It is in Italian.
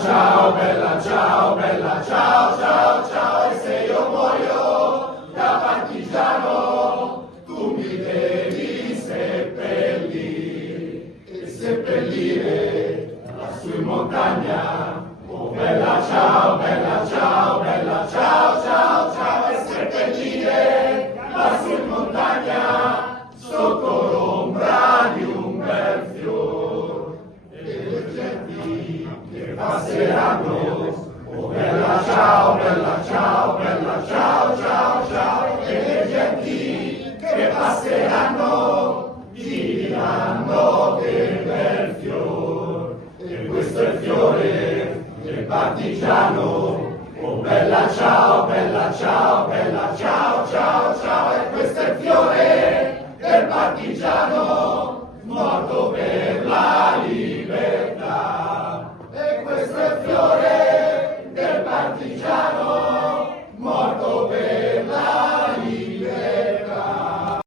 ciao, bella, ciao, ciao, ciao, e se io muoio da partigiano, tu mi devi seppellire, e seppellire lassù in montagna. Oh bella ciao, bella ciao, bella ciao, ciao, ciao, e seppellire lassù in montagna, sotto l'ombra di un bel fior, e le genti che passeranno. Oh bella ciao, bella ciao, bella ciao, ciao, ciao, e le genti che passeranno diranno che bel fior, e questo è il fiore del partigiano. Oh bella ciao, bella ciao, bella ciao, ciao, ciao, e questo è il fiore del partigiano morto per la libertà.